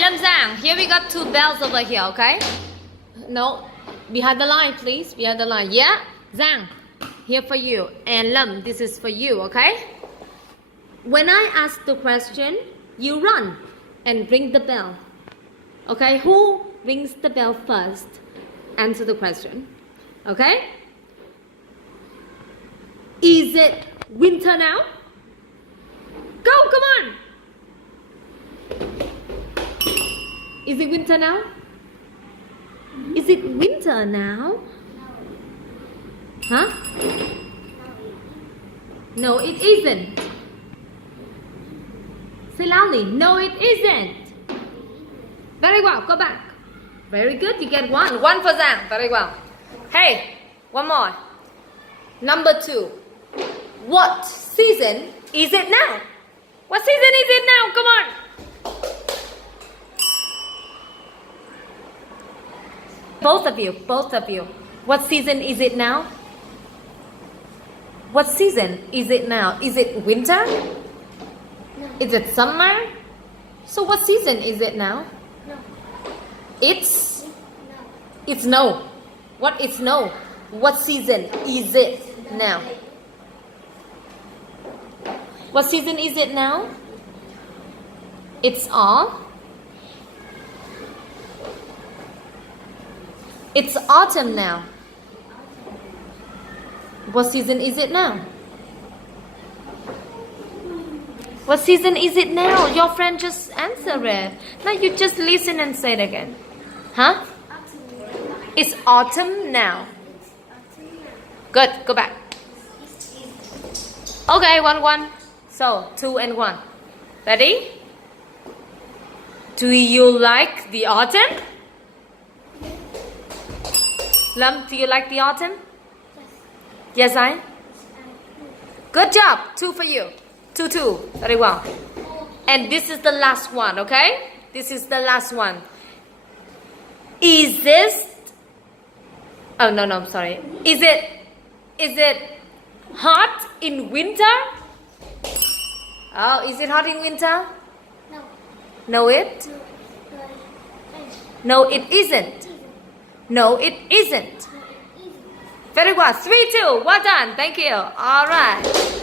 Lâm Giang, here we got two bells over here, okay? No, behind the line, please. Behind the line. Yeah? Giang, here for you. And Lâm, this is for you, okay? When I ask the question, you run and ring the bell. Okay? Who rings the bell first? Answer the question. Okay? Is it winter now? Go, come on! Is it winter now? Is it winter now? Huh? No, it isn't. Say loudly. No, it isn't. Very well. Go back. Very good. You get one. One for Giang. Very well. Hey, one more. Number 2. What season is it now? What season is it now? Come on. Both of you. What season is it now? What season is it now? Is it winter? No. Is it summer? So what season is it now? No. It's No. it's no. What is no? What season is it now? What season is it now? It's all. It's autumn now. What season is it now? What season is it now? Your friend just answered it. Now you just listen and say it again. Huh? It's autumn now. Good. Go back. Okay, 1-1. So 2 and 1. Ready? Do you like the autumn? Lâm, do you like the autumn? Yes, I. Good job. 2 for you. 2-2. Very well. And this is the last one, okay? This is the last one. Is this... Oh, no, I'm sorry. Is it hot in winter? Oh, is it hot in winter? No. No, it? No, it isn't. No, it isn't. Very well. 3-2. Well done. Thank you. All right.